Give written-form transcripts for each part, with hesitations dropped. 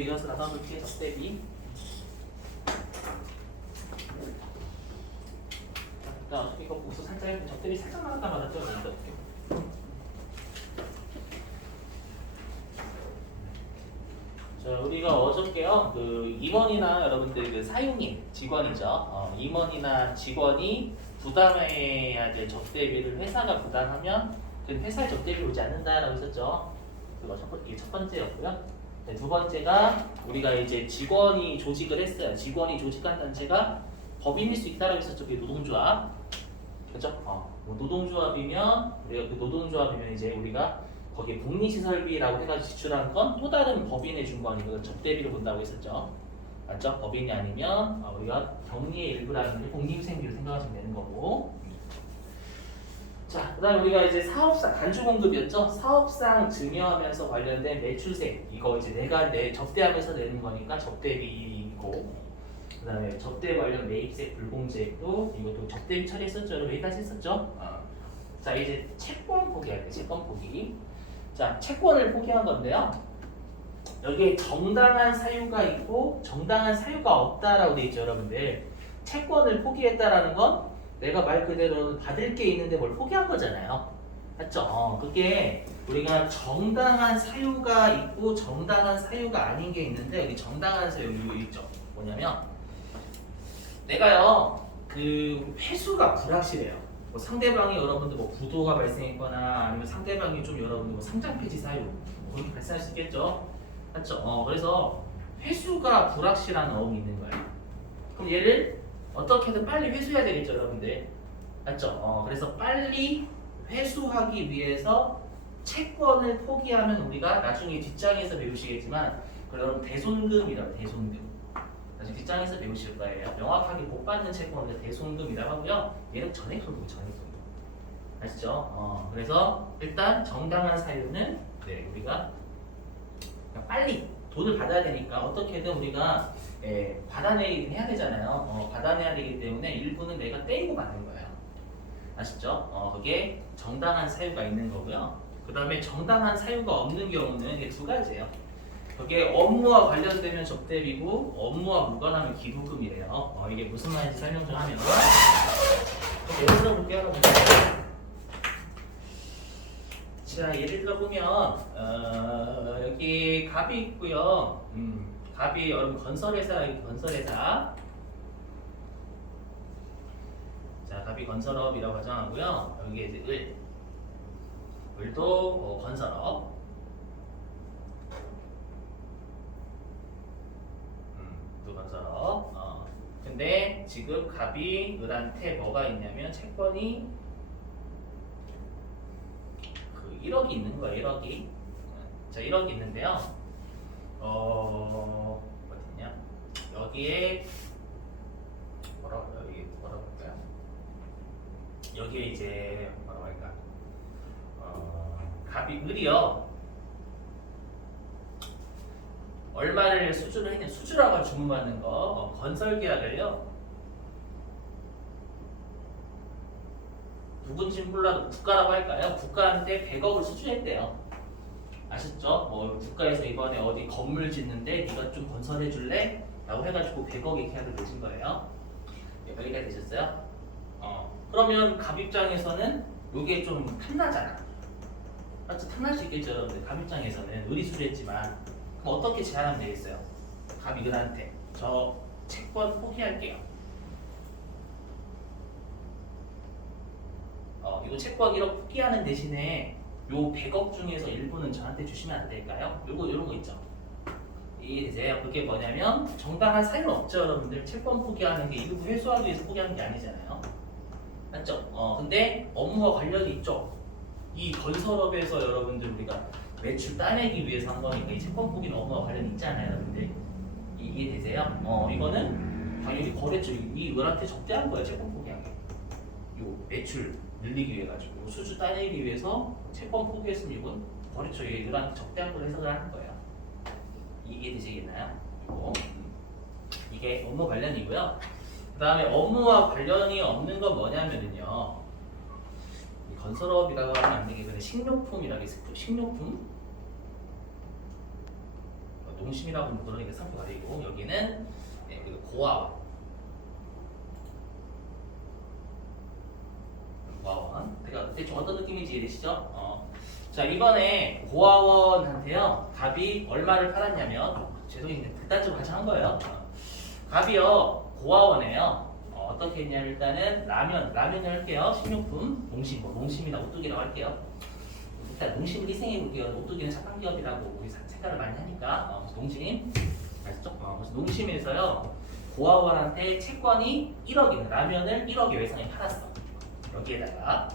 보수 이어서 나눠볼게. 접대비. 자, 이거 보수 살짝 접대비 살짝 나갔다 말았죠. 어떻게? 자, 우리가 어저께요, 그 임원이나 여러분들 그 사용인 직원이죠. 임원이나 직원이 부담해야 될 접대비를 회사가 부담하면 그 회사의 접대비 오지 않는다라고 했었죠. 그거 이게 첫 번째였고요. 네, 두 번째가 우리가 이제 직원이 조직을 했어요. 직원이 조직한 단체가 법인일 수 있다라고 했었죠. 그게 노동조합. 그렇죠? 뭐 노동조합이면 우리가 그 노동조합이면 이제 우리가 거기에 복리시설비라고 해가지고 지출한 건 또 다른 법인에 준 거 아니고 접대비로 본다고 했었죠. 맞죠? 법인이 아니면 우리가 격리의 일부라는 게 복리후생비로 생각하시면 되는 거고. 자, 그다음 우리가 이제 사업상 간주공급이었죠. 사업상 증여하면서 관련된 매출세 이거 이제 내가 접대하면서 내는 거니까 접대비고. 그다음에 접대 관련 매입세 불공제도 이것도 접대비 처리했었죠. 여기까지 했었죠. 자, 이제 채권 포기할게요. 채권 포기. 자, 채권을 포기한 건데요. 여기에 정당한 사유가 있고 정당한 사유가 없다라고 돼 있죠, 여러분들. 채권을 포기했다라는 건 내가 말 그대로 받을 게 있는데 뭘 포기한 거잖아요. 맞죠? 그게 우리가 정당한 사유가 있고 정당한 사유가 아닌 게 있는데 여기 정당한 사유 이거 있죠. 뭐냐면 내가요 그 회수가 불확실해요. 뭐 상대방이 여러분들 뭐 부도가 발생했거나 아니면 상대방이 좀 여러분들 뭐 상장 폐지 사유 뭐 그렇게 발생할 수 있겠죠. 맞죠? 그래서 회수가 불확실한 어음이 있는 거예요. 그럼 얘를 어떻게든 빨리 회수해야 되겠죠, 여러분들. 맞죠? 그래서 빨리 회수하기 위해서 채권을 포기하면 우리가 나중에 뒷장에서 배우시겠지만 그럼 대손금이라고 대손금. 나중에 뒷장에서 배우실 거예요. 명확하게 못 받는 채권을 대손금이라고 하고요. 얘는 전액손금, 전액손금. 아시죠? 그래서 일단 정당한 사유는 우리가 빨리 돈을 받아야 되니까 어떻게든 우리가 받아내긴 해야 되잖아요. 받아내야 되기 때문에 일부는 내가 떼이고 받는 거예요. 아시죠? 그게 정당한 사유가 있는 거고요. 그 다음에 정당한 사유가 없는 경우는 이게 두 가지예요. 그게 업무와 관련되면 접대비고 업무와 무관하면 기부금이래요. 이게 무슨 말인지 설명 좀 하면 예를 들어 볼게요. 자, 예를 들어 보면 여기 갑이 있고요. 갑이 여러분 건설회사 여기 건설회사. 자, 갑이 건설업이라고 가정하고요. 여기 이제 을도 건설업. 또 건설업. 근데 지금 갑이 을한테 뭐가 있냐면 채권이 1억이 있는 거예요. 1억이. 자, 1억이 있는데요. 어디냐? 여기에 뭐라고 할까요? 여기에 이제 뭐라고 할까? 갑이 을이요. 얼마를 수주를 했냐? 수주라고 주문받는 거. 건설 계약을요. 누군지 몰라도 국가라고 할까요? 국가한테 100억을 수주했대요. 아셨죠? 국가에서 이번에 어디 건물 짓는데 네가 좀 건설해 줄래? 라고 해가지고 100억의 계약을 맺은 거예요. 이해가 되셨어요? 그러면 갑 입장에서는 이게 좀 탐나잖아. 맞죠? 탐날 수 있겠죠, 여러분들. 갑 입장에서는 을이 수주했지만 그럼 어떻게 제안하면 되겠어요? 갑이 을한테 저 채권 포기할게요. 이거 채권 1억 포기하는 대신에 요 100억 중에서 일부는 저한테 주시면 안 될까요? 요런 거 있죠. 이해되세요? 그게 뭐냐면 정당한 사유는 없죠, 여러분들. 채권 포기하는 게 일부 회수하기 위해서 포기하는 게 아니잖아요. 맞죠? 근데 업무와 관련이 있죠. 이 건설업에서 여러분들 우리가 매출 따내기 위해서 한 거니까 이 채권 포기는 업무와 관련이 있잖아요, 여러분들. 이해되세요? 이거는 당연히 거래처 이 을한테 접대한 거예요, 채권 포기한 게. 요 매출 늘리기 위해 가지고 수주 따내기 위해서 채권 포기했으면 이건 거래처 얘들한테 적대한 걸 해석을 하는 거예요. 이해되시겠나요? 이게 업무 관련이고요. 그 다음에 업무와 관련이 없는 건 뭐냐면요. 건설업이라고 하면 안 되겠는데 식료품이라고 식료품 농심이라고 그러니까 상표가 되고 여기는 그리고 고아원. 고아원. 그러니까 대충 어떤 느낌인지 이해되시죠? 자 이번에 고아원한테요 갑이 얼마를 팔았냐면 죄송해요 극단적으로 같이 한 거예요. 갑이요 고아원에요 어떻게 했냐면 일단은 라면을 할게요. 식료품 농심 농심이나 오뚜기라고 할게요. 일단 농심을 희생해 볼게요. 오뚜기는 착한 기업이라고 우리 생각을 많이 하니까 농심 아시죠? 그래서 농심에서요 고아원한테 채권이 1억이네. 라면을 1억에 외상에 팔았어. 여기에다가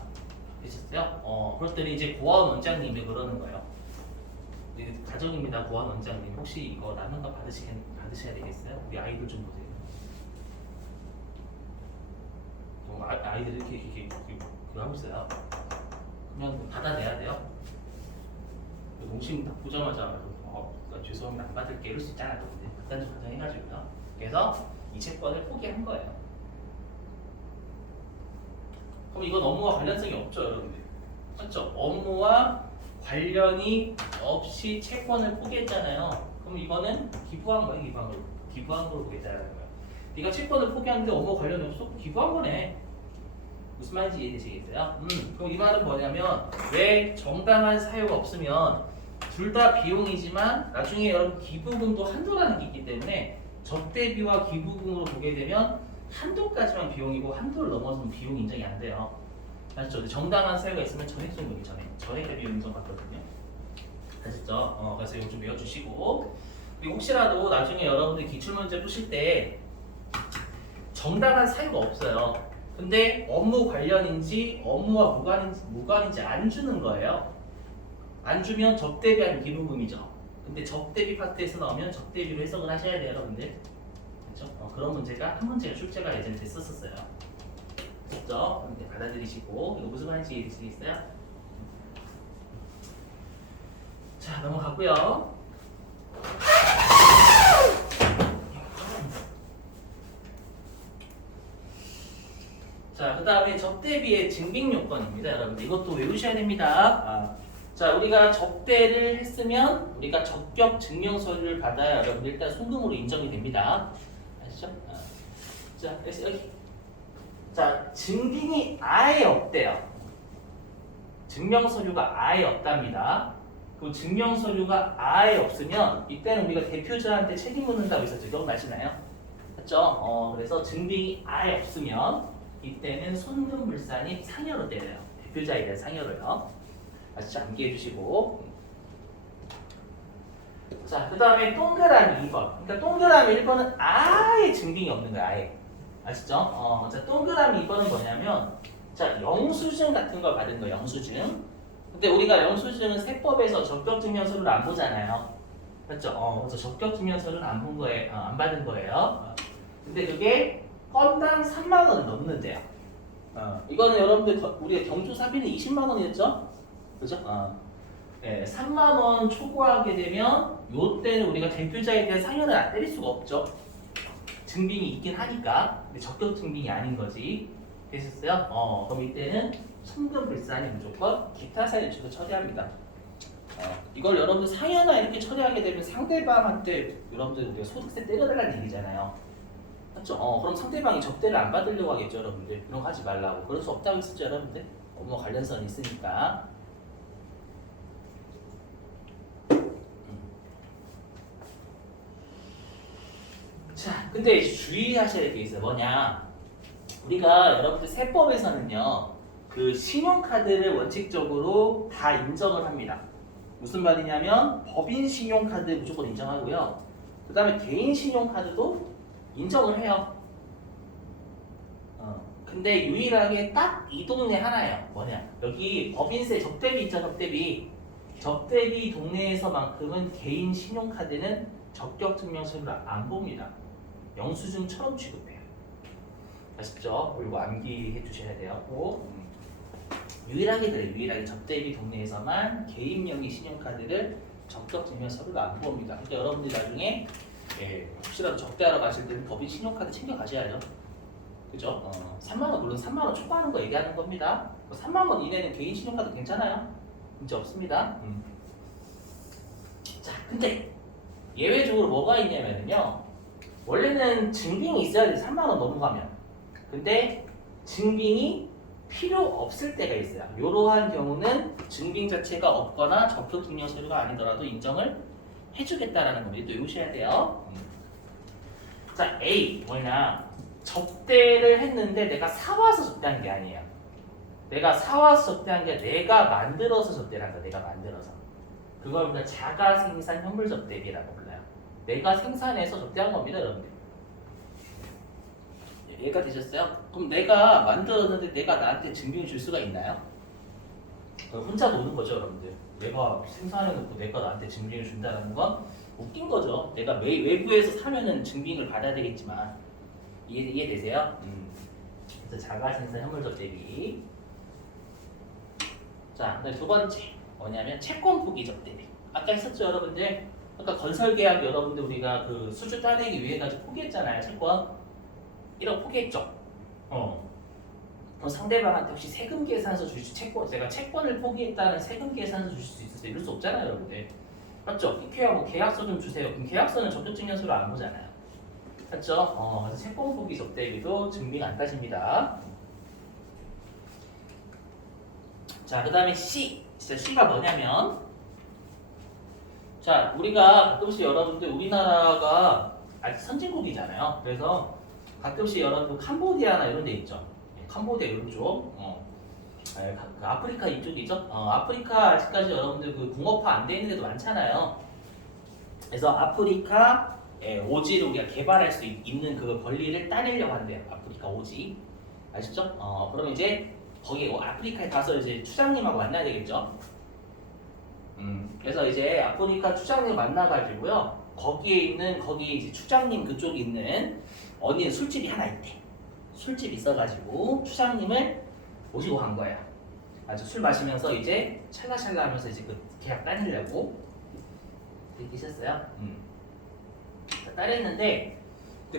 되셨어요? 그랬더니 이제 고아원 원장님이 그러는 거예요. 가정입니다. 고아원 원장님 혹시 이거 라면값 받으셔야 되겠어요? 우리 아이들 좀 보세요. 아이들이 이렇게 그거 하고 있어요. 그러면 받아내야 돼요. 농심 딱 보자마자 죄송합니다 안 받을게 이럴 수 있잖아요. 근데 극단적 가정해가지고요. 그래서 이 채권을 포기한 거예요. 그럼 이건 업무와 관련성이 없죠, 여러분들. 맞죠? 업무와 관련이 없이 채권을 포기했잖아요. 그럼 이거는 기부한 거예요, 기부한 걸. 기부한 걸 포기했다는 거예요. 네가 채권을 포기하는데 업무 관련이 없어? 기부한 거네. 무슨 말인지 이해되시겠어요? 그럼 이 말은 뭐냐면 왜 정당한 사유가 없으면 둘 다 비용이지만 나중에 여러분 기부금도 한도라는 게 있기 때문에 적대비와 기부금으로 보게 되면 한도까지만 비용이고 한도를 넘어서면 비용 인정이 안 돼요. 아시죠? 정당한 사유가 있으면 전액적인 전액 비용 인정 받거든요. 아시죠? 그래서 이거 좀 외워주시고 그리고 혹시라도 나중에 여러분들 기출문제 푸실 때 정당한 사유가 없어요. 근데 업무 관련인지 업무와 무관인지 안 주는 거예요. 안 주면 적대비하면 기부금이죠. 근데 적대비 파트에서 나오면 적대비로 해석을 하셔야 돼요, 여러분들. 그렇죠? 그런 문제가 한 문제가 출제가 예전에 됐었어요. 그렇죠? 근데 받아들이시고 이거 무슨 말인지 이해되시겠어요? 자 넘어가고요. 자, 그 다음에 적대비의 증빙 요건입니다. 여러분들 이것도 외우셔야 됩니다. 자, 우리가 적대를 했으면 우리가 적격 증명 서류를 받아야 여러분 일단 송금으로 인정이 됩니다. 아시죠? 자, 그래서 여기 자, 증빙이 아예 없대요. 증명 서류가 아예 없답니다. 그 증명 서류가 아예 없으면 이때는 우리가 대표자한테 책임 묻는다고 했었죠. 기억나시나요? 맞죠? 그래서 증빙이 아예 없으면 이때는 손금물산이 상여로 때려요. 대표자에 대한 상여로요. 아시죠? 암기해 주시고. 자, 그 다음에 동그라미 2번. 그러니까 동그라미 1번은 아예 증빙이 없는 거야, 아예. 아시죠? 자, 동그라미 2번은 뭐냐면, 자, 영수증 같은 걸 받은 거예요, 영수증. 근데 우리가 영수증은 세법에서 적격증명서를 안 보잖아요. 맞죠? 그래서 적격증명서를 안 본 거예요, 안 받은 거예요. 근데 그게 건당 3만 원을 넘는데요. 이거는 여러분들 우리가 경조사비는 20만 원이었죠? 그죠? 네, 3만 원 초과하게 되면 요때는 우리가 대표자에 대한 상여를 안 때릴 수가 없죠. 증빙이 있긴 하니까. 근데 적격 증빙이 아닌 거지. 되셨어요? 그럼 이때는 송금불산이 무조건 기타 사유치로 처리합니다. 이걸 여러분들 상여나 이렇게 처리하게 되면 상대방한테 여러분들 우리가 소득세 때려달라는 얘기잖아요. 맞죠? 그럼 상대방이 접대를 안 받으려고 하겠죠, 여러분들. 그런 거 하지 말라고. 그럴 수 없다고 했었죠, 여러분들. 업무 관련성이 있으니까. 자, 근데 주의하셔야 될 게 있어요. 뭐냐? 우리가 여러분들 세법에서는요, 그 신용카드를 원칙적으로 다 인정을 합니다. 무슨 말이냐면 법인 신용카드 무조건 인정하고요. 그 다음에 개인 신용카드도 인정을 해요. 근데 유일하게 딱 이 동네 하나예요. 뭐냐? 여기 법인세 접대비 있죠, 접대비. 접대비 동네에서만큼은 개인 신용카드는 적격증명서를 안 봅니다. 영수증처럼 취급해요. 아시죠? 이거 암기해 주셔야 돼요. 또 유일하게 그래요. 유일하게 접대비 동네에서만 개인 명의 신용카드를 적격증명서를 안 봅니다. 그러니까 여러분들이 나중에 혹시라도 접대하러 가실 때는 법인 신용카드 챙겨 가셔야죠. 그죠? 3만원, 물론 3만원 초과하는 거 얘기하는 겁니다. 3만원 이내는 개인 신용카드 괜찮아요. 문제 없습니다. 자, 근데 예외적으로 뭐가 있냐면요. 원래는 증빙이 있어야 돼. 3만 원 넘어가면. 근데 증빙이 필요 없을 때가 있어요. 이러한 경우는 증빙 자체가 없거나 적격 증명 서류가 아니더라도 인정을 해주겠다라는 겁니다. 또 외우셔야 돼요. 자, A 뭐냐? 접대를 했는데 내가 사와서 접대한 게 아니에요. 내가 사와서 접대한 게 내가 만들어서 접대를 한 거야. 내가 만들어서. 그걸 우리가 자가 생산 현물 접대비라고 불러요. 내가 생산해서 접대한 겁니다, 여러분들. 이해가 되셨어요? 그럼 내가 만들었는데 내가 나한테 증빙을 줄 수가 있나요? 혼자 노는 거죠, 여러분들. 내가 생산해놓고 내가 나한테 증빙을 준다는 건 웃긴 거죠. 내가 외부에서 사면은 증빙을 받아야 되겠지만 이해되세요? 그래서 자가 생산 현물 접대비. 자, 두 번째 뭐냐면 채권 포기 접대비. 아까 했었죠, 여러분들. 아까 건설 계약 여러분들 우리가 그 수주 따내기 위해 가지고 포기했잖아요, 채권. 1억 포기했죠. 그럼 상대방한테 혹시 세금 계산서 주실 채권, 제가 채권을 포기했다는 세금 계산서 주실 수 있으세요? 이럴 수 없잖아요, 여러분들. 맞죠? PQ야 뭐 계약서 좀 주세요. 그럼 계약서는 적격증명서로 안 보잖아요. 맞죠? 그래서 채권 포기 접대비도 증빙 안 따집니다. 자, 그 다음에 C. 진짜 C가 뭐냐면, 자, 우리가 가끔씩 여러분들 우리나라가 아직 선진국이잖아요. 그래서 가끔씩 여러분들 캄보디아나 이런 데 있죠. 캄보디아 이런 쪽. 그 아프리카 이쪽이죠. 아프리카 아직까지 여러분들 그 공업화 안 돼 있는 데도 많잖아요. 그래서 아프리카 오지를 우리가 개발할 수 있는 그 권리를 따내려고 한대요. 아프리카 오지. 아시죠? 그럼 이제 거기 아프리카에 가서 이제 추장님하고 만나야 되겠죠. 그래서 이제 아프리카 추장님 만나가지고요. 거기에 있는 거기 이제 추장님 그쪽에 있는 어디 술집이 하나 있대. 술집 있어가지고 추장님을 모시고 간 거예요. 아주 술 마시면서 이제 찰나찰나 하면서 이제 그 계약 따내려고 있었어요. 따냈는데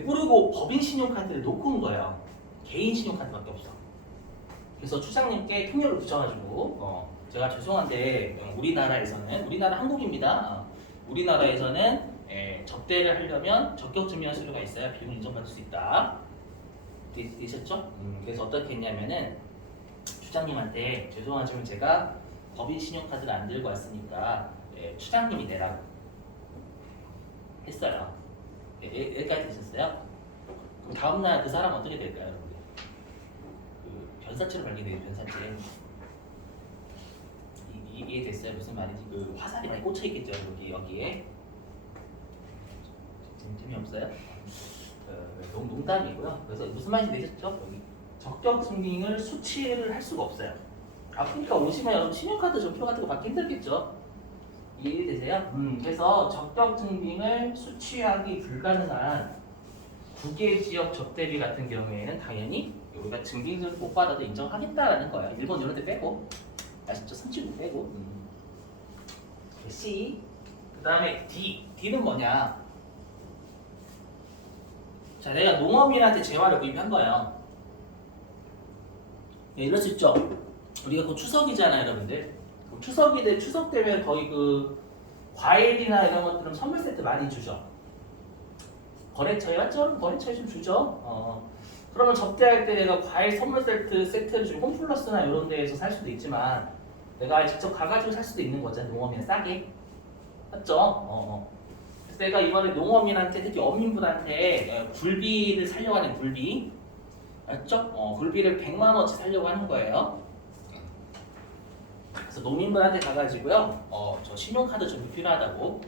모르고 법인 신용카드를 놓고 온 거예요. 개인 신용카드밖에 없어. 그래서 추장님께 통역을 붙여가지고 제가 죄송한데 우리나라 한국입니다. 우리나라에서는 접대를 하려면 적격증명서류가 있어야 비용 인정받을 수 있다. 되셨죠? 그래서 어떻게 했냐면은 추장님한테 죄송하지만 제가 법인 신용카드를 안 들고 왔으니까 추장님이 내라고 했어요. 여기까지 되셨어요? 그럼 다음날 그 사람 어떻게 될까요? 그 변사체로 발견돼요. 변사체. 이해됐어요? 무슨 말인지. 그 화살이 많이 꽂혀 있겠죠. 여기에. 재미없어요? 농담이고요. 그래서 무슨 말인지 되셨죠? 여기 적격 증빙을 수치를 할 수가 없어요. 아프리카 오시면 여러분 신용카드 전표 같은 거 받기 힘들겠죠? 이해되세요? 그래서 적격 증빙을 수취하기 불가능한 국외 지역 접대비 같은 경우에는 당연히 우리가 증빙서를 못 받아도 인정하겠다라는 거예요. 일본 이런 데 빼고. 아시죠? 선진국 빼고. C. 그 다음에 D. D는 뭐냐? 자, 내가 농업인한테 재화를 구입한 거예요. 이럴 수 있죠? 우리가 곧 추석이잖아요, 여러분들. 추석 되면 거의 그 과일이나 이런 것들은 선물 세트 많이 주죠. 거래처에 맞죠? 거래처에 좀 주죠. 그러면 접대할 때 내가 과일 선물 세트를 좀 홈플러스나 이런 데에서 살 수도 있지만 내가 직접 가가지고 살 수도 있는 거잖아. 농업인 싸게. 맞죠? 그래서 내가 이번에 농업인한테 특히 어민분한테 굴비를 살려고 하는 굴비. 맞죠? 굴비를 100만 원어치 살려고 하는 거예요. 그래서 농민분한테 가가지고요. 저 신용카드 좀 필요하다고.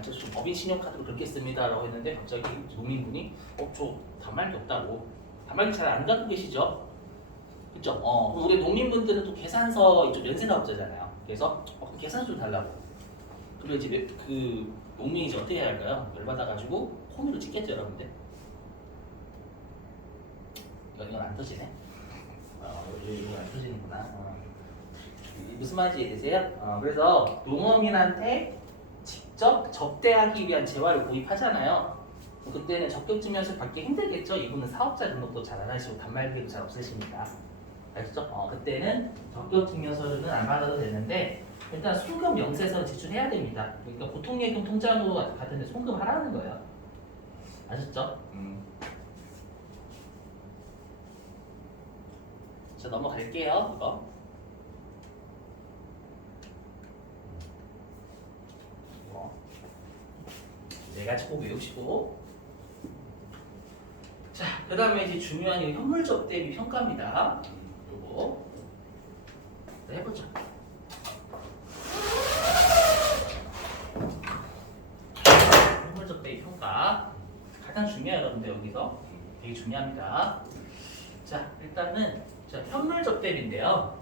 저 법인 신용카드로 긁겠습니다라고 했는데 갑자기 농민분이 저 단말기 없다고. 단말기 잘 안 갖고 계시죠? 그죠? 우리 농민분들은 또 계산서 이쪽 면세사업자잖아요. 그래서 계산서 좀 달라고. 그리고 이제 그 농민이 이제 어떻게 해야 할까요? 열받아가지고 호미로 찍겠죠, 여러분들. 이건 안 터지네. 이건 안 터지는구나. 무슨 말인지 이해되세요? 그래서 농업인한테 직접 접대하기 위한 재화를 구입하잖아요. 그때는 적격증명서 받기 힘들겠죠. 이분은 사업자 등록도 잘 안 하시고 단말기도 잘 없으시니까. 알겠죠? 그때는 적격증명서는 안 받아도 되는데 일단 송금 영세서 제출해야 됩니다. 그러니까 보통예금 통장으로 같은데 송금하라는 거예요. 아셨죠? 자, 넘어갈게요. 이거. 네 가지 꼭 외우시고. 자, 그 다음에 이제 중요한 이 현물적 대비 평가입니다. 요거 해보자. 현물적 대비 평가 가장 중요해요, 여러분들. 여기서 되게 중요합니다. 자, 일단은 현물적 대비인데요.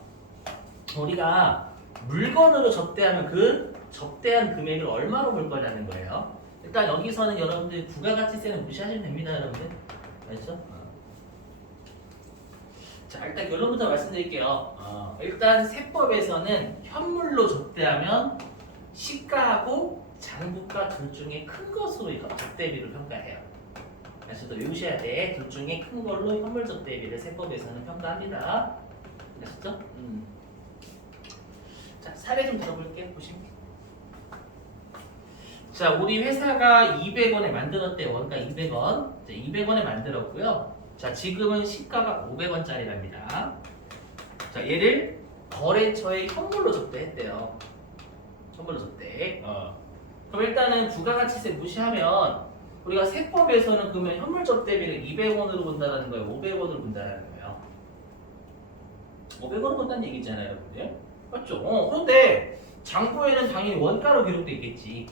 우리가 물건으로 접대하면 그 접대한 금액을 얼마로 볼 거냐는 거예요. 일단 여기서는 여러분들 부가가치세는 무시하시면 됩니다, 여러분들. 알죠? 자, 일단 결론부터 말씀드릴게요. 일단 세법에서는 현물로 접대하면 시가하고 장부가 둘 중에 큰 것으로 이거 접대비를 평가해요. 아시죠? 외우셔야 돼. 둘 중에 큰 걸로 현물 접대비를 세법에서는 평가합니다. 아시죠? 자, 사례 좀 들어볼게요. 보시면. 자, 우리 회사가 200원에 만들었대요. 원가 200원. 200원에 만들었고요. 자, 지금은 시가가 500원짜리랍니다. 자, 얘를 거래처에 현물로 접대했대요. 현물로 접대. 그럼 일단은 부가가치세 무시하면 우리가 세법에서는 그러면 현물 접대비를 200원으로 본다는 거예요. 500원으로 본다는 거예요. 500원으로 본다는 얘기잖아요, 여러분들. 맞죠? 그런데 장부에는 당연히 원가로 기록돼 있겠지.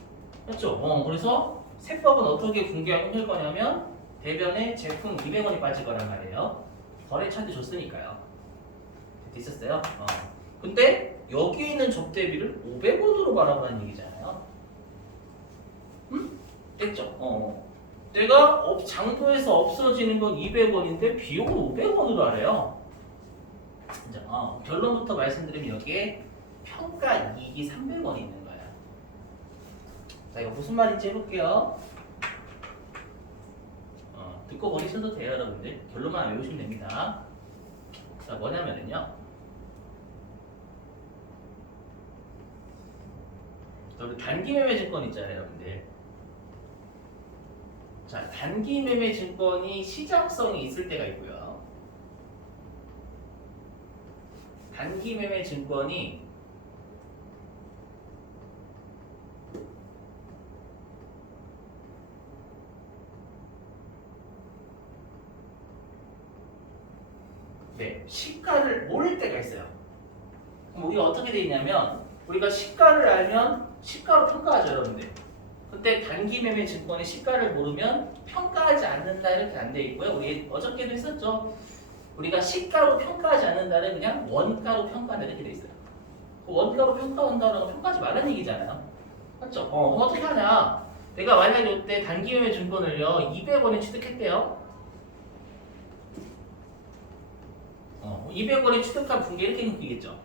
맞죠? 그래서 세법은 어떻게 공개하고 할 거냐면 대변에 제품 200원이 빠질 거란 말이에요. 거래처한테 줬으니까요. 있었어요? 근데 여기 있는 접대비를 500원으로 바라보라는 얘기잖아요. 됐죠? 내가 장부에서 없어지는 건 200원인데 비용은 500원으로 하래요. 이제, 결론부터 말씀드리면 여기에 평가 이익이 300원이 있는 거예요. 자, 이거 무슨 말인지 해볼게요. 듣고 버리셔도 돼요, 여러분들. 결론만 외우시면 됩니다. 자, 뭐냐면은요. 우리 단기 매매 증권 있잖아요, 여러분들. 자, 단기 매매 증권이 시장성이 있을 때가 있고요. 단기 매매 증권이 시가를 모를 때가 있어요. 그럼 우리가 어떻게 돼 있냐면 우리가 시가를 알면 시가로 평가하죠, 여러분들. 근데 단기 매매 증권의 시가를 모르면 평가하지 않는다 이렇게 안 돼 있고요. 우리 어저께도 했었죠. 우리가 시가로 평가하지 않는다를 그냥 원가로 평가한다 이렇게 돼 있어요. 원가로 평가한다는 건 평가하지 말라는 얘기잖아요. 맞죠? 그럼 어떻게 하냐? 내가 만약에 이때 단기 매매 증권을요 200원에 취득했대요. 200원에 취득한 분께 이렇게 묶이겠죠.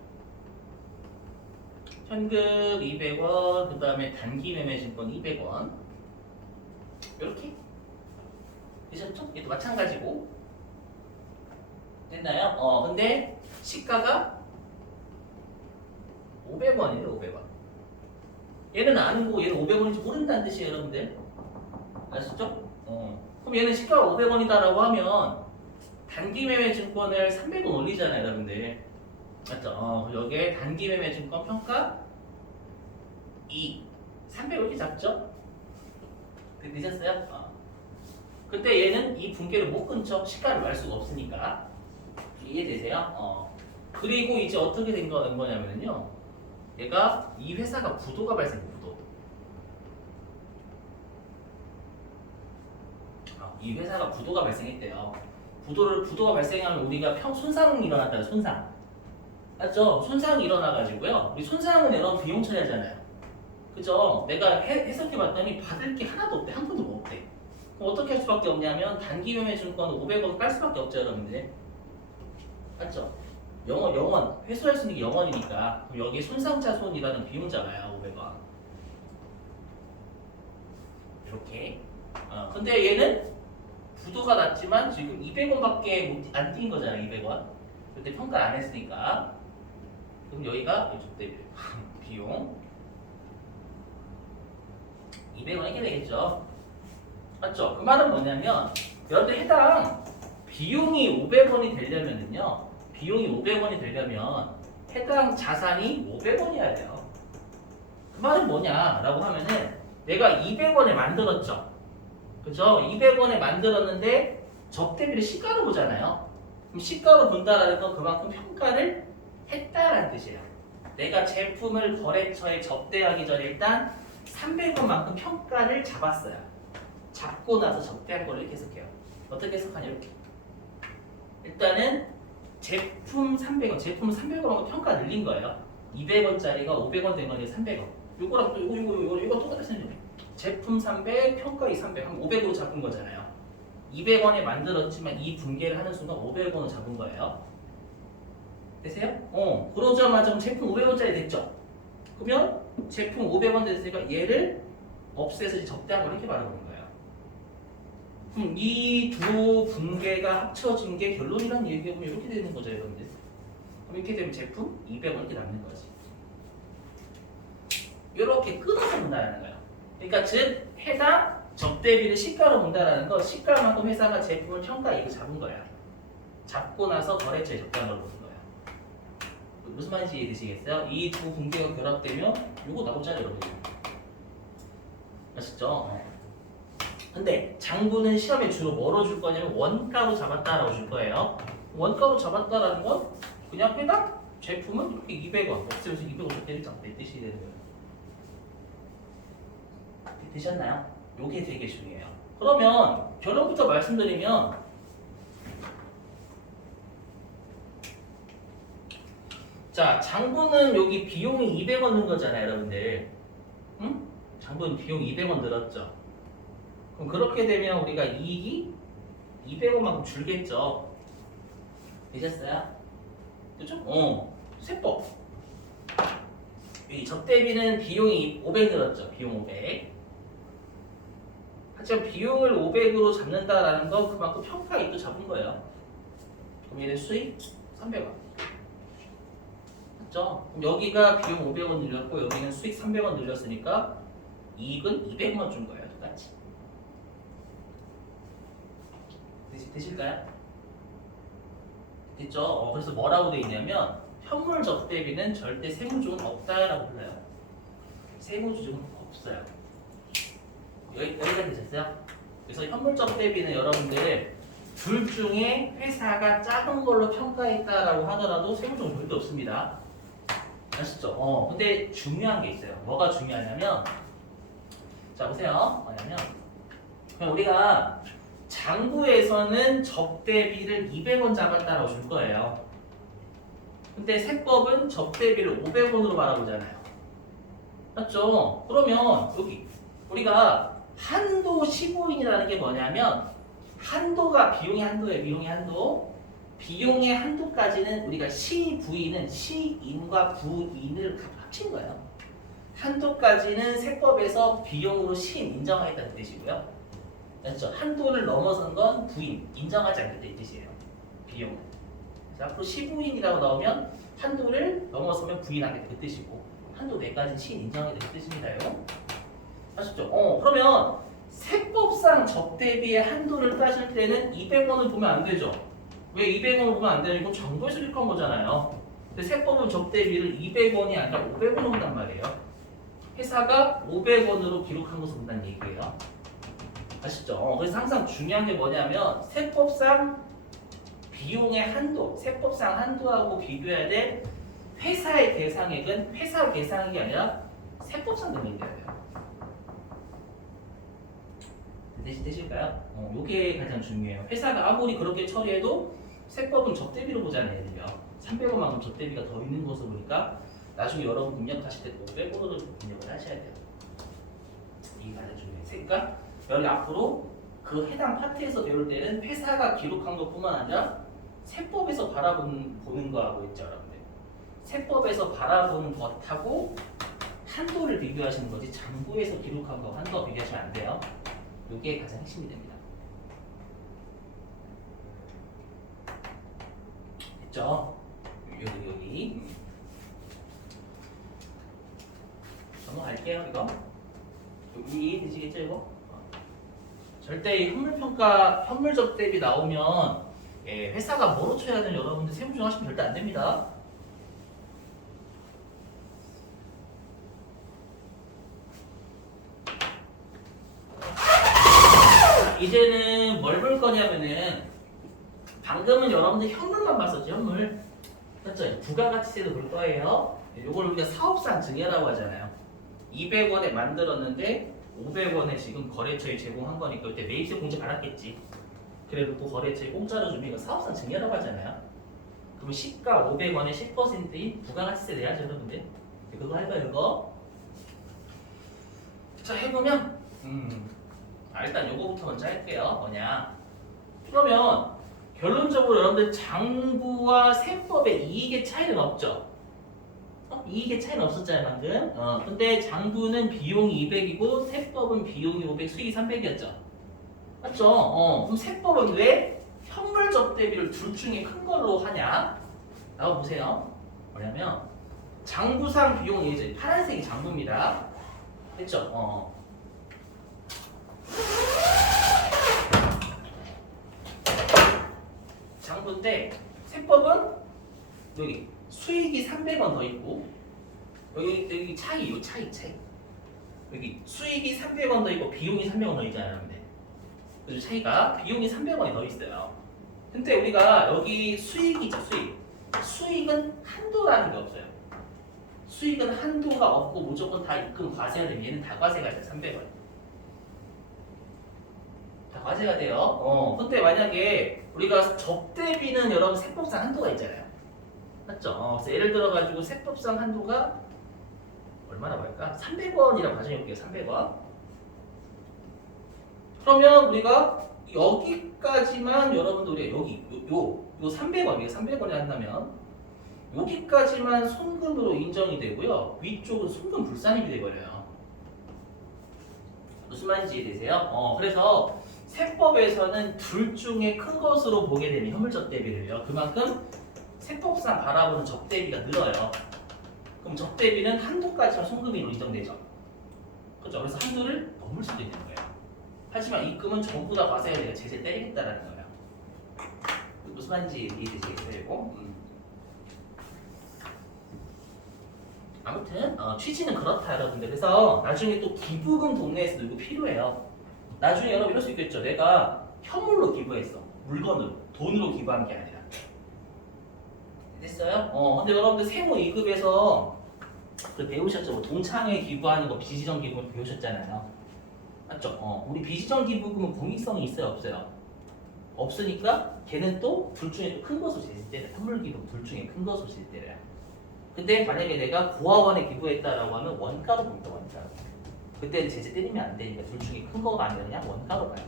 현금 200원, 그 다음에 단기 매매 증권 200원. 이렇게 되셨죠? 얘도 마찬가지고. 됐나요? 근데 시가가 500원이에요, 500원. 얘는 아는 거, 얘는 500원인지 모른다는 뜻이에요, 여러분들. 아시죠? 그럼 얘는 시가가 500원이다라고 하면 단기 매매 증권을 300원 올리잖아요, 여러분들. 맞죠? 여기에 단기 매매 증권 평가 2 300 이렇게 잡죠? 되셨어요? 근데 얘는 이 분계를 못 끊죠. 시가를 알 수가 없으니까. 이해되세요? 그리고 이제 어떻게 된 거냐면요. 얘가 이 회사가 부도가 발생해요. 부도. 이 회사가 부도가 발생했대요. 부도가 발생하면 우리가 손상이 일어났다는 손상. 맞죠? 손상이 일어나가지고요. 우리 손상은 이런 비용 처리하잖아요. 그죠? 내가 해석해봤더니 받을 게 하나도 없대. 한 푼도 없대. 그럼 어떻게 할 수밖에 없냐면 단기 매매 증권 500원 깔 수밖에 없죠, 여러분들. 맞죠? 영원. 회수할 수 있는 게 영원이니까. 그럼 여기에 손상자손이라는 비용자가요, 500원. 이렇게. 근데 얘는 부도가 났지만 지금 200원밖에 안 뛴 거잖아요, 200원. 그때 평가를 안 했으니까. 그럼 여기가 접대비 비용 200원 이렇게 되겠죠. 맞죠? 그 말은 뭐냐면 여러분들 해당 비용이 500원이 되려면은요. 비용이 500원이 되려면 해당 자산이 500원이어야 돼요. 그 말은 뭐냐라고 하면은 내가 200원에 만들었죠. 그죠? 200원에 만들었는데 적대비를 시가로 보잖아요. 그럼 시가로 본다라는 건 그만큼 평가를 했다라는 뜻이에요. 내가 제품을 거래처에 접대하기 전에 일단 300원만큼 평가를 잡았어요. 잡고 나서 접대한 걸 이렇게 해석해요. 어떻게 해석하냐 이렇게. 일단은 제품 300원, 제품은 300원만큼 평가 늘린 거예요. 200원짜리가 500원 된 거니 300원. 요거랑 또 이거 똑같은 셈이에요. 제품 300, 평가이 300, 한 500으로 잡은 거잖아요. 200원에 만들었지만 이 분계를 하는 순간 500원을 잡은 거예요. 되세요? 그러자마자 제품 500원짜리 됐죠? 그러면 제품 500원 됐으니까 얘를 없애서 이제 접대한 걸 이렇게 말해보는 거예요. 그럼 이 두 분계가 합쳐진 게 결론이라는 얘기가 보면 이렇게 되는 거죠, 여러분들. 그럼 이렇게 되면 제품 200원 이렇게 남는 거지. 이렇게 끊어서 본다는 거예요. 그러니까 즉 해당 접대비를 시가로 본다라는 거, 시가만큼 회사가 제품을 평가이익을 잡은 거야. 잡고 나서 거래처에 접대한 걸 보는 거예요. 무슨 말인지 이해되시겠어요? 이 두 분계가 결합되면 이거 나오잖아요, 여러분. 아시죠? 근데 장부는 시험에 주로 뭐로 줄 거냐면 원가로 잡았다라고 줄 거예요. 원가로 잡았다라는 건 그냥 해당 제품은 이렇게 200원, 없애면서 200원 때리자. 내 뜻이 되는 거예요. 되셨나요? 요게 되게 중요해요. 그러면 결론부터 말씀드리면 자, 장부는 여기 비용이 200원 는 거잖아요, 여러분들. 응? 장부는 비용 200원 들었죠. 그럼 그렇게 되면 우리가 이익이 200원만큼 줄겠죠. 되셨어요? 그죠? 세법. 이 접대비는 비용이 500 들었죠. 비용 500. 하지만 비용을 500으로 잡는다라는 건 그만큼 평가이익도 잡은 거예요. 그럼 얘는 수익 300원. 맞죠? 그럼 여기가 비용 500원 늘렸고 여기는 수익 300원 늘렸으니까 이익은 200원 준 거예요. 똑같이. 되실까요? 됐죠? 그래서 뭐라고 돼 있냐면 현물 접대비는 절대 세무조는 없다라고 불러요. 세무조는 없어요. 여기까지 되셨어요? 그래서 현물 접대비는 여러분들 둘 중에 회사가 작은 걸로 평가했다라고 하더라도 세무조는 절대 없습니다. 아시죠? 근데 중요한 게 있어요. 뭐가 중요하냐면 자 보세요. 뭐냐면 그냥 우리가 장부에서는 접대비를 200원 잡았다라고 줄 거예요. 근데 세법은 접대비를 500원으로 바라보잖아요. 맞죠? 그러면 여기 우리가 한도 15인이라는 게 뭐냐면 한도가 비용의 한도예요. 비용의 한도. 비용의 한도까지는 우리가 시부인은 시인과 부인을 합친 거예요. 한도까지는 세법에서 비용으로 시인 인정하겠다는 뜻이고요. 그렇죠? 한도를 넘어선 건 부인, 인정하지 않겠다는 뜻이에요. 비용. 앞으로 시부인이라고 나오면 한도를 넘어서면 부인하겠다 그 뜻이고 한도 내까지는 시인 인정하겠다 그 뜻입니다요. 아셨죠? 그러면 세법상 접대비의 한도를 따질 때는 200원을 보면 안 되죠. 왜 200원을 보면 안 되냐? 이건 정부에서 기록한 거잖아요. 근데 세법은 접대비를 200원이 아니라 500원으로 본단 말이에요. 회사가 500원으로 기록한 것을 본다는 얘기예요. 아시죠? 그래서 항상 중요한 게 뭐냐면 세법상 비용의 한도, 세법상 한도하고 비교해야 돼. 회사의 계상액은 회사 계상액이 아니라 세법상 금액이어야 돼요. 되실까요? 이게 가장 중요해요. 회사가 아무리 그렇게 처리해도 세법은 접대비로 보잖아요. 얘들요. 300원만큼 접대비가 더 있는 것을 보니까 나중에 여러분 입력하실 때 500원으로 입력을 하셔야 돼요. 이게 가장 중요해요. 그러니까 여기 앞으로 그 해당 파트에서 배울 때는 회사가 기록한 것뿐만 아니라 세법에서 바라보는 거하고 있죠, 여러분들. 세법에서 바라보는 것하고 한도를 비교하시는 거지 장부에서 기록한 거 한도와 비교하시면 안 돼요. 이게 가장 핵심이 됩니다. 됐죠? 여기. 칠게요 이거. 이해되시겠죠 이거? 절대 이 현물평가 현물적 대비 나오면 회사가 뭐로 쳐야 되는 여러분들 세무조정하시면 절대 안 됩니다. 이제는 뭘 볼 거냐면은 방금은 여러분들 현물만 봤었죠 현물. 맞죠? 부가가치세도 볼 거예요. 요걸 우리가 사업상 증여라고 하잖아요. 200원에 만들었는데 500원에 지금 거래처에 제공한 거니까 그때 매입세 공제 받았겠지. 그래놓고 거래처에 공짜로 주면 이거 사업상 증여라고 하잖아요. 그럼 시가 500원에 10%인 부가가치세 내야죠 여러분들. 그거 할까요 그거? 자 해보면 일단 요거부터 먼저 할게요. 뭐냐? 그러면 결론적으로 여러분들 장부와 세법의 이익의 차이는 없죠? 이익의 차이는 없었잖아요 방금. 근데 장부는 비용이 200이고 세법은 비용이 500, 수익이 300이었죠? 맞죠? 그럼 세법은 왜 현물적 대비를 둘 중에 큰 걸로 하냐? 라고 보세요. 뭐냐면 장부상 비용이 이제 파란색이 장부입니다. 됐죠? 장부인데 세법은 여기 수익이 300원 더 있고 여기 차이 요 차이 여기 수익이 300원 더 있고 비용이 300원 더 있잖아요. 근데 그 차이가 비용이 300원이 더 있어요. 근데 우리가 여기 수익이죠 수익은 한도라는 게 없어요. 수익은 한도가 없고 무조건 다 입금 과세가 되면 얘는 다 과세가 돼요. 300원 다 과세가 돼요. 근데 만약에 우리가 접대비는 여러분 세법상 한도가 있잖아요. 맞죠? 그래서 예를 들어가지고 세법상 한도가 얼마나 할까? 300원이라고 가정해볼게요. 300원. 그러면 우리가 여기까지만 여러분들 우리가 여기 요 300원이에요. 300원이 한다면 여기까지만 손금으로 인정이 되고요. 위쪽은 손금 불산입이 돼버려요. 무슨 말인지 이해되세요? 그래서 세법에서는 둘 중에 큰 것으로 보게 되면 현물적 대비를요. 그만큼 세법상 바라보는 적대비가 늘어요. 그럼 적대비는 한도까지만 손금으로 인정되죠. 그렇죠? 그래서 한도를 넘을 수도 있는 거예요. 하지만 입금은 전부 다 과세가 내가 제재 때리겠다라는 거예요. 무슨 말인지 이해되시겠어요? 이거? 아무튼 취지는 그렇다 여러분들. 그래서 나중에 또 기부금 동네에서도 이거 필요해요. 나중에 여러분 이럴 수 있겠죠. 내가 현물로 기부했어. 물건으로 돈으로 기부한 게 아니라. 됐어요? 근데 여러분들 세무 2급에서 그 배우셨죠? 뭐 동창회 기부하는 거 비지정 기부 배우셨잖아요. 맞죠? 우리 비지정 기부금은 공익성이 있어요? 없어요? 없으니까 걔는 또 둘 중에 큰 것으로 제시 때려요. 현물 기부 둘 중에 큰 것으로 제시 때려요. 근데 만약에 내가 고아원에 기부했다라고 하면 원가로 봅니다. 원가로. 그때는 제재 때리면 안 되니까 둘 중에 큰 거가 아니라 그냥 원가로 봐요.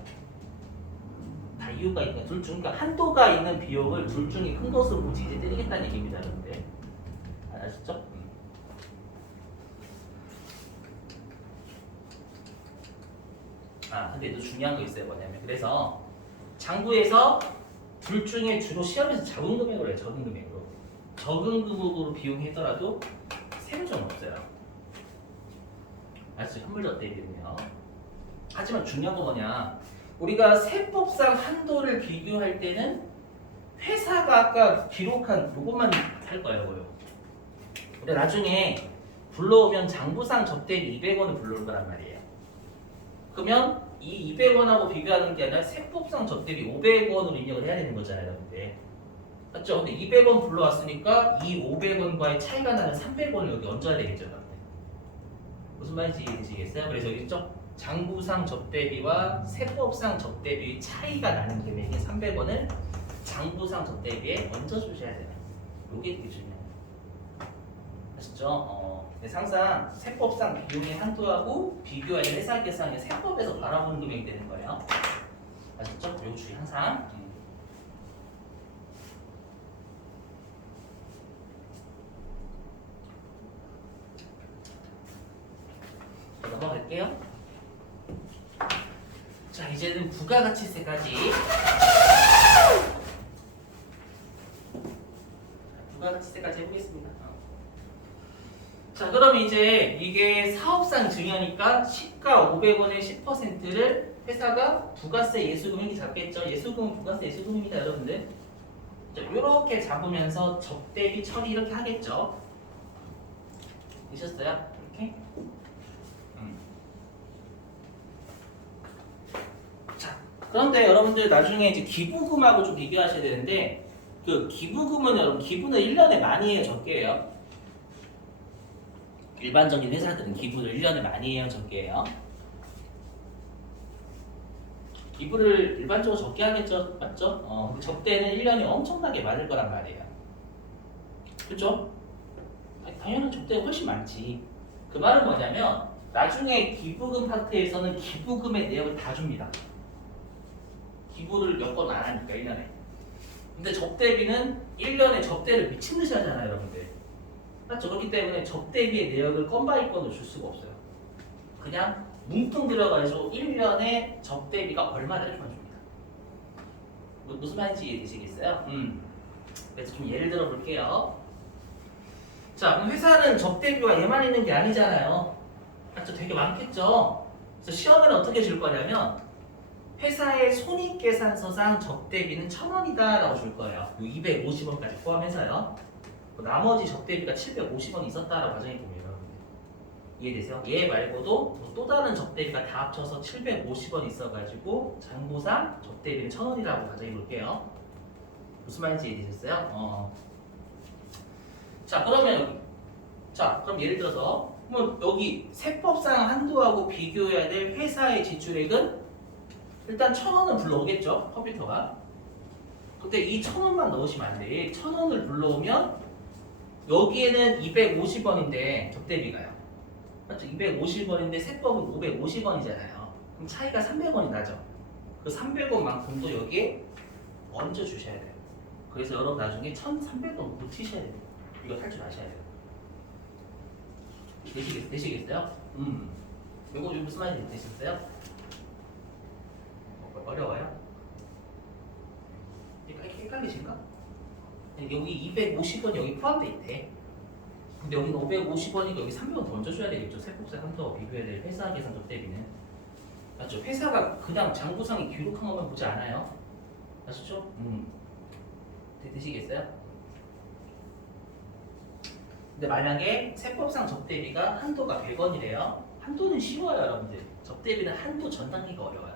다 이유가 있니까 둘 중, 그러니까 한도가 있는 비용을 둘 중에 큰 것으로 보고 제재 때리겠다는 얘기입니다. 여러분들. 아셨죠? 근데 또 중요한 거 있어요. 뭐냐면 그래서 장부에서 둘 중에 주로 시험에서 적은 금액으로 해요. 적은 금액으로. 적은 금액으로 비용했더라도 세무조는 없어요. 아시죠? 현물적 대비는요. 하지만 중요한 거 뭐냐? 우리가 세법상 한도를 비교할 때는 회사가 아까 기록한 요것만 할 거예요. 근데 나중에 불러오면 장부상 접대비 200원을 불러올 거란 말이에요. 그러면 이 200원하고 비교하는 게 아니라 세법상 접대비 500원으로 입력을 해야 되는 거잖아요. 여러분들. 맞죠? 근데 200원 불러왔으니까 이 500원과의 차이가 나는 300원을 여기 얹어야 되겠죠. 여러분들. 무슨 말인지 이해되시겠어요? 그래서 여기 있죠? 장부상 접대비와 세법상 접대비의 차이가 나는 금액인 300원을 장부상 접대비에 얹어주셔야 돼요. 이게 되게 중요해요. 아시죠? 그래서 항상 세법상 비용의 한도하고 비교할 회사 계산이 세법에서 바라보는 금액이 되는 거예요. 아시죠? 요 주의 항상. 넘어갈게요. 자, 이제는 부가가치세까지. 부가가치세까지 해보겠습니다. 자, 그럼 이제 이게 사업상 증여니까 시가 500원의 10%를 회사가 부가세 예수금액이 잡겠죠. 예수금은 부가세 예수금입니다, 여러분들. 자, 이렇게 잡으면서 적대비 처리 이렇게 하겠죠. 되셨어요? 이렇게? 자, 그런데 여러분들 나중에 이제 기부금하고 좀 비교하셔야 되는데 그 기부금은 여러분 기부는 1년에 많이 해요, 적게 해요? 일반적인 회사들은 기부를 1년에 많이 해요, 적게 해요? 기부를 일반적으로 적게 하겠죠, 맞죠? 근데 적대는 1년에 엄청나게 많을 거란 말이에요. 그죠? 당연히 적대가 훨씬 많지. 그 말은 뭐냐면 나중에 기부금 파트에서는 기부금의 내역을 다 줍니다. 기부를 몇 번 안 하니까 1년에. 근데 적대비는 1년에 적대를 미친 듯이 하잖아요, 여러분들. 맞죠? 그렇기 때문에 적대비의 내역을 건바이 건으로 줄 수가 없어요. 그냥 뭉뚱 들어가지고 1년에 적대비가 얼마나 이렇게만 줍니다. 무슨 말인지 이해되시겠어요? 그래서 좀 예를 들어 볼게요. 자, 그럼 회사는 적대비와 얘만 있는 게 아니잖아요. 맞죠? 되게 많겠죠? 그래서 시험에는 어떻게 줄 거냐면 회사의 손익계산서상 적대비는 1,000원이다 라고 줄 거예요. 250원까지 포함해서요. 나머지 적대비가 750원이 있었다라고 가정해 보면 이해되세요? 얘 말고도 또 다른 적대비가 다 합쳐서 750원 있어가지고 장부상 적대비는 1,000원이라고 가정해 볼게요. 무슨 말인지 이해되셨어요? 자, 그러면 그럼 예를 들어서 여기 세법상 한도하고 비교해야 될 회사의 지출액은 일단 1,000원은 불러오겠죠, 컴퓨터가. 근데 이 1,000원만 넣으시면 안 돼. 1,000원을 불러오면 여기에는 250원인데 적대비가요. 맞죠? 250원인데 세법은 550원이잖아요. 그럼 차이가 300원이 나죠. 그 300원만큼도 여기에 얹어 주셔야 돼요. 그래서 여러분 나중에 1,300원 붙이셔야 돼요. 이거 탈 줄 아셔야 돼요. 되시겠어요? 이거 무슨 말인지 되셨어요? 어려워요? 헷갈리신가? 여기 250원이 여기 포함되어 있대. 근데 여기는 550원이니까 여기 300원 더 얹어줘야 되겠죠. 세법상 한도와 비교해야 될 회사 계산 적대비는. 맞죠? 회사가 그냥 장부상에 기록한 것만 보지 않아요. 아시죠? 되시겠어요? 근데 만약에 세법상 적대비가 한도가 100원이래요. 한도는 쉬워요, 여러분들. 적대비는 한도 전 단계가 어려워요.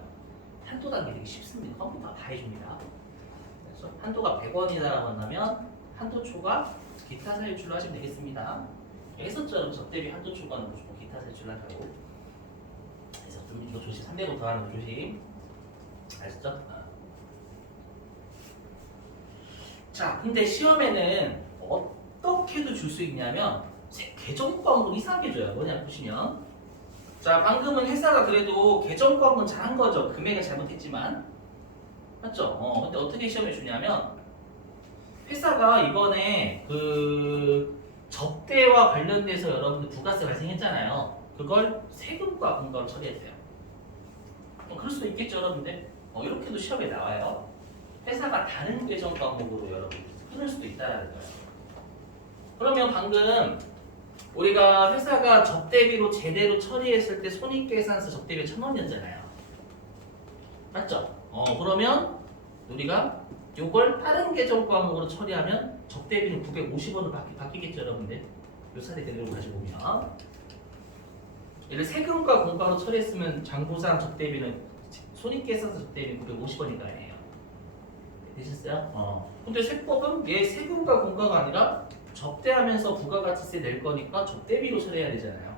한도 단계 되게 쉽습니다. 컴퓨터가 다 해줍니다. 그래서 한도가 100원이라고 한다면 한도 초과 기타 사유출로 하시면 되겠습니다. 했었죠, 적대비 한도 초과는 무조건 기타 사유출로 하라고. 그래서 좀 이거 조심, 300원 더하는 거 조심. 아셨죠? 자, 근데 시험에는 어떻게도 줄 수 있냐면 계정 과목은 이상하게 줘요. 뭐냐 보시면, 자, 방금은 회사가 그래도 계정 과목은 잘한 거죠. 금액은 잘못했지만, 맞죠? 근데 어떻게 시험에 주냐면 회사가 이번에 그 적대와 관련돼서 여러분들 부가세 발생했잖아요. 그걸 세금과 공과로 처리했대요. 그럴 수도 있겠죠, 여러분들. 이렇게도 시험에 나와요. 회사가 다른 계정 과목으로 여러분 끊을 수도 있다는 거예요. 그러면 방금 우리가 회사가 적대비로 제대로 처리했을 때 손익계산서 적대비 1,000원이었잖아요. 맞죠? 그러면 우리가 요걸 다른 계정 과목으로 처리하면 적대비는 950원으로 바뀌겠죠, 여러분들. 요 사례 그대로 가지고 보면 예를 세금과 공과로 처리했으면 장부상 적대비는 손익계산서 적대비는 950원일 거 아니에요. 되셨어요? 근데 세법은 얘 세금과 공과가 아니라 적대하면서 부가가치세 낼 거니까 적대비로 처리해야 되잖아요.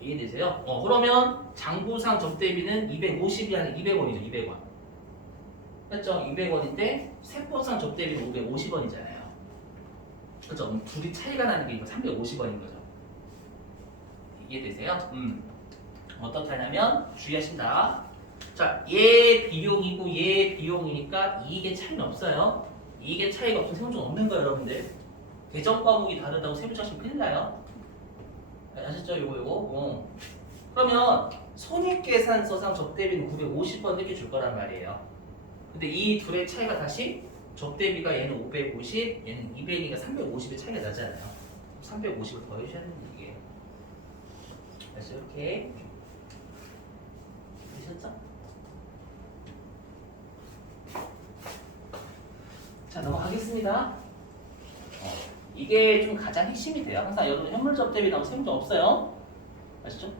이해되세요? 그러면 장부상 적대비는 250이 아니라 200원이죠. 200원. 맞죠? 200원인데 세법상 적대비는 550원이잖아요. 그렇죠? 그럼 둘이 차이가 나는 게 350원인 거죠. 이해되세요? 어떻게 하냐면 주의하신다. 자, 얘 비용이고 얘 비용이니까 이익의 차이는 없어요. 이익의 차이가 없으면 세무조는 없는 거예요, 여러분들. 계정 과목이 다르다고 세무조하시면 큰일 나요. 아셨죠? 요거. 그러면 손익계산서상 적대비는 950원 이렇게 줄 거란 말이에요. 근데 이 둘의 차이가 다시 적대비가 얘는 550, 얘는 200이니까 350의 차이가 나잖아요. 350을 더 해주셔야 되는데 이게. 그래서 이렇게 되셨죠? 자, 넘어가겠습니다. 이게 좀 가장 핵심이 돼요. 항상 여러분 현물 접대비 나오면 세문제 없어요. 아시죠?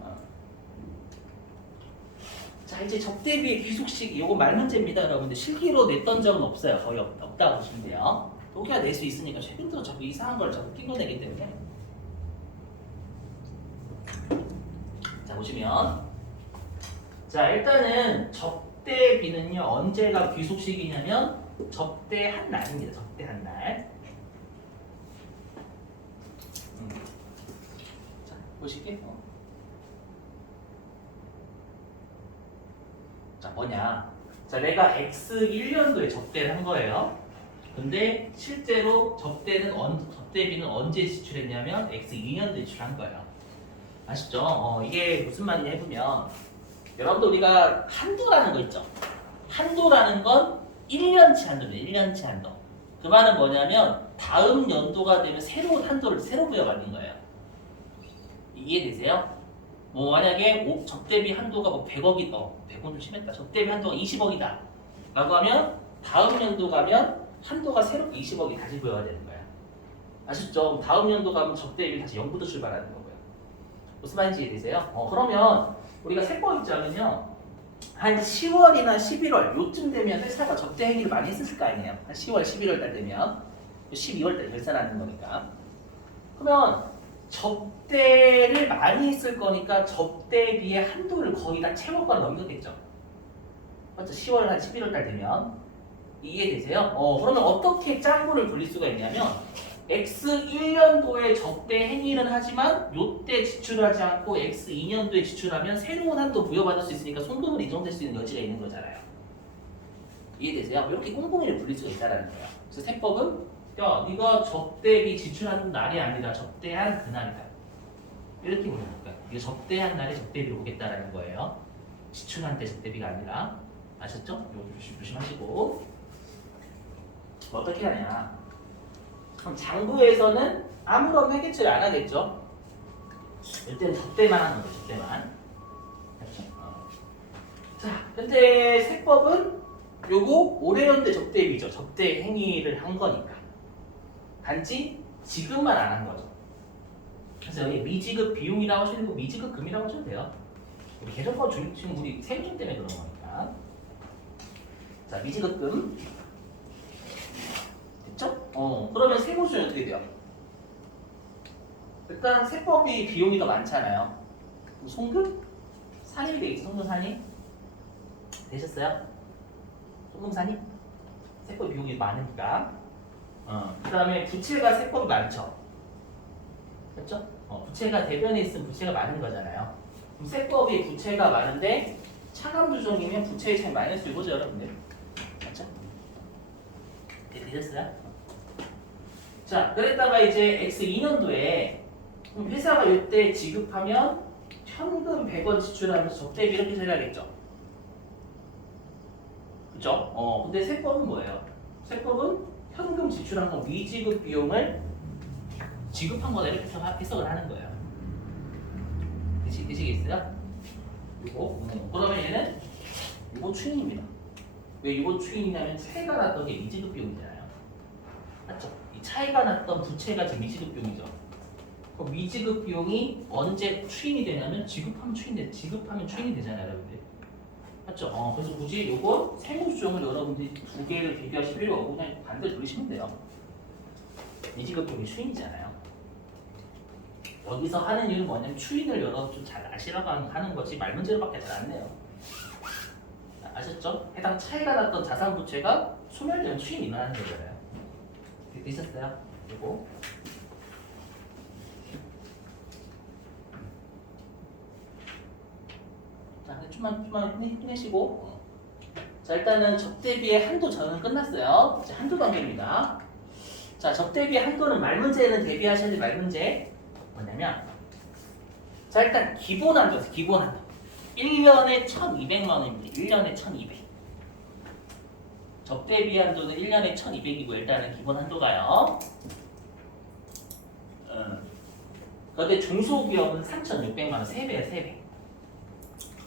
자, 이제 접대비의 귀속식, 요거 말문제입니다. 여러분들 실기로 냈던 적은 없어요. 거의 없다고 보시면 돼요. 독해가 낼 수 있으니까 최근 들어 자꾸 이상한 걸 자꾸 끼고내기 때문에. 자, 보시면 자, 일단은 접대비는요 언제가 귀속식이냐면 접대한 날입니다. 접대한 날. 자, 보실게요. 자, 뭐냐? 자, 내가 X 1년도에 접대를 한 거예요. 근데 실제로 접대비는 언제 지출했냐면 X 2년도에 지출한 거예요. 아시죠? 이게 무슨 말이냐 해보면 여러분들 우리가 한도라는 거 있죠? 한도라는 건 1년치 한도입니다. 1년치 한도. 그 말은 뭐냐면 다음 연도가 되면 새로운 한도를 새로 부여받는 거예요. 이해되세요? 뭐 만약에 접대비 한도가 뭐 100억이 100원 좀 심했다. 접대비 한도가 20억이다. 라고 하면 다음 연도 가면 한도가 새롭게 20억이 다시 부여가 되는 거야. 아시죠? 다음 연도 가면 접대비 다시 0부터 출발하는 거고요. 무슨 말인지 이해되세요? 그러면 우리가 세법 입장은요. 한 10월이나 11월 요쯤 되면 회사가 접대 행위를 많이 했을 거 아니에요. 한 10월, 11월 달 되면 12월 달 결산하는 거니까. 그러면 접대를 많이 했을 거니까 접대비의 한도를 거의 다 채웠거나 넘겼겠죠. 맞죠? 10월 한 11월 달 되면 이해되세요? 그러면 어떻게 짱구를 돌릴 수가 있냐면 X 1년도에 접대 행위는 하지만 요때 지출하지 않고 X 2년도에 지출하면 새로운 한도 부여받을 수 있으니까 송금으로 이동될 수 있는 여지가 있는 거잖아요. 이해되세요? 이렇게 꼼꼼히를 불릴 수가 있다는 거예요. 그래서 세법은 야, 네가 접대비 지출하는 날이 아니라 접대한 그날이다. 이렇게 보는 거예요. 이게 접대한 날에 접대비를 보겠다라는 거예요. 지출한 때 접대비가 아니라. 아셨죠? 이거 조심하시고. 어떻게 하냐? 그럼 장부에서는 아무런 회계처리 안 하겠죠? 이때는 접대만 하는 거죠. 접대만. 그렇죠? 자, 근데 세법은 요거 올해연대 접대비죠. 접대 행위를 한 거니까. 단지 지급만 안 한 거죠. 그래서 여기 미지급 비용이라고 하셔도 되고 미지급 금이라고 하셔도 돼요. 우리 계속권 지금 우리 세금 때문에 그런 거니까. 자, 미지급 금. 됐죠? 그러면 세무 수준이 어떻게 돼요? 일단 세법이 비용이 더 많잖아요. 송금? 산입이 되겠죠? 송금 산입? 되셨어요? 송금 산입? 세법 비용이 많으니까. 그 다음에 부채가 세법이 많죠. 그렇죠? 부채가 대변에 있으면 부채가 많은 거잖아요. 그럼 세법이 부채가 많은데 차감 조정이면 부채의 차이 마이너스 1보죠, 여러분들. 맞죠? 되셨어요? 자, 그랬다가 이제 X 2년도에 회사가 이때 지급하면 현금 100원 지출하면서 적대비 이렇게 처리하겠죠. 그죠? 근데 세법은 뭐예요? 세법은 현금 지출한 거 미지급 비용을 지급한 거다 이렇게 해석을 하는 거예요. 되시겠어요? 이거 그러면 얘는 이거 추인입니다. 왜 이거 추인이냐면 차이가 났던 게 미지급 비용이잖아요. 맞죠? 이 차이가 났던 부채가 지금 미지급 비용이죠. 그럼 미지급 비용이 언제 추인이 되냐면 지급하면 추인이 되잖아요, 여러분들. 맞죠? 그래서 굳이 요거 세무조정을 여러분들이 두 개를 비교하실 필요가 없고 그냥 반대로 돌리시면 돼요. 미지급 비용이 추인이잖아요. 여기서 하는 이유는 뭐냐면 추인을 여러분 좀 잘 아시라고 하는 거지 말문제로밖에 잘 안 내요. 아셨죠? 해당 차이가 났던 자산 부채가 소멸되면 추인이 일어나는 거잖아요. 되셨어요? 그리고 자, 좀만 힘내시고. 자, 일단은 접대비의 한도 전은 끝났어요. 이제 한도 단계입니다. 자, 접대비 한도는 말문제는 대비하셔야 될 말문제 뭐냐면, 자, 일단 기본 한도였어요. 기본 한도 1년에 1,200만 원입니다. 1년에 1,200. 접대비 한도는 1년에 1,200이고 일단은 기본 한도가요. 그런데 중소기업은 3,600만 원, 3배야, 3배.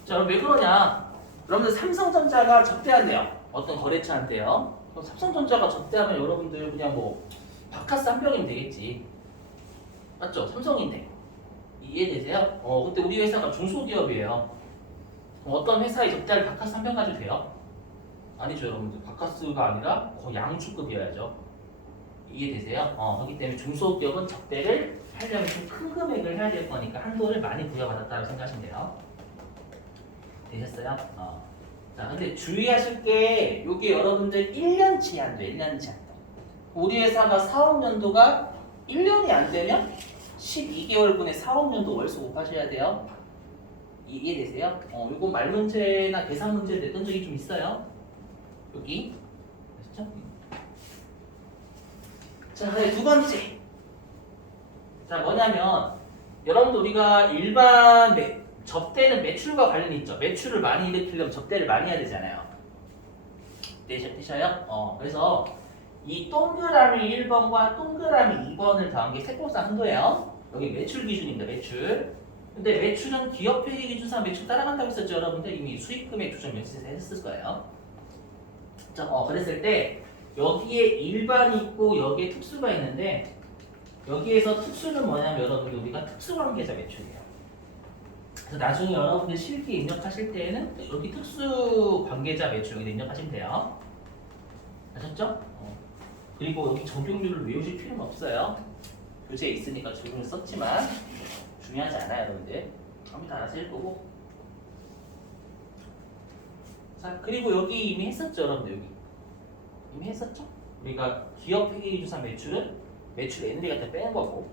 자, 그럼 왜 그러냐? 여러분들 삼성전자가 접대한대요. 어떤 거래처한테요. 그럼 삼성전자가 접대하면 여러분들 그냥 뭐 바카스 한 병이면 되겠지. 맞죠? 삼성인데. 이해되세요? 근데 우리 회사가 중소기업이에요. 그럼 어떤 회사에 접대할 바카스 한 병 가지고 돼요? 아니죠, 여러분들. 바카스가 아니라 거의 양주급이어야죠. 이해되세요? 그렇기 때문에 중소기업은 접대를 하려면 좀 큰 금액을 해야 될 거니까 한도를 많이 부여받았다고 생각하시면 돼요. 되셨어요? 자, 근데 주의하실 게 요게 여러분들 1년치 한도, 1년치 한도. 우리 회사가 사업연도가 1년이 안 되면 12개월분의 사업연도 월수 곱하셔야 돼요. 이해되세요? 요거 말 문제나 계산 문제 냈던 적이 좀 있어요. 여기. 아시죠? 자, 두 번째. 자, 뭐냐면 여러분들 우리가 일반 접대는 매출과 관련이 있죠. 매출을 많이 일으키려면 접대를 많이 해야 되잖아요. 되셔요? 그래서 이 동그라미 1번과 동그라미 2번을 더한 게 세법상 한도예요. 여기 매출 기준입니다. 매출. 근데 매출은 기업회계 기준상 매출 따라간다고 했었죠. 여러분들 이미 수익금액 조정 명시에서 했을 거예요. 자, 그랬을 때 여기에 일반이 있고 여기에 특수가 있는데 여기에서 특수는 뭐냐면 여러분들 우리가 특수관계자 매출이에요. 그래서 나중에 여러분들 실기 입력하실 때에는 여기 특수관계자 매출 여기 입력하시면 돼요. 아셨죠? 그리고 여기 적용률을 외우실 필요는 없어요. 교재에 있으니까 적용을 썼지만 중요하지 않아요, 여러분들. 아무튼 알아서 읽고. 자, 그리고 여기 이미 했었죠, 여러분들. 여기 이미 했었죠? 우리가 기업 회계기준상 매출은 매출 N을 갖다 빼는 거고,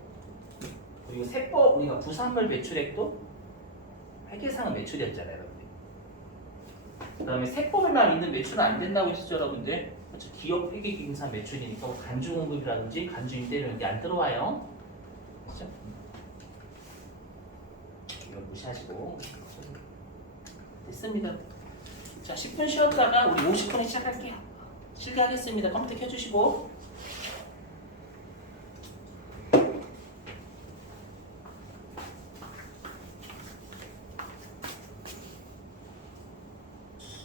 그리고 세법 우리가 부산물 매출액도 회계상은 매출이었잖아요, 여러분들. 그다음에 세법에만 있는 매출은 안 된다고 했었죠, 여러분들. 그렇죠? 기업 회계기준상 매출이니까 간주공급이라든지 간주임대료 여기 안 들어와요. 그렇죠? 이건 무시하시고 됐습니다. 자, 10분 쉬었다가 우리 50분에 시작할게요. 실기하겠습니다. 컴퓨터 켜주시고.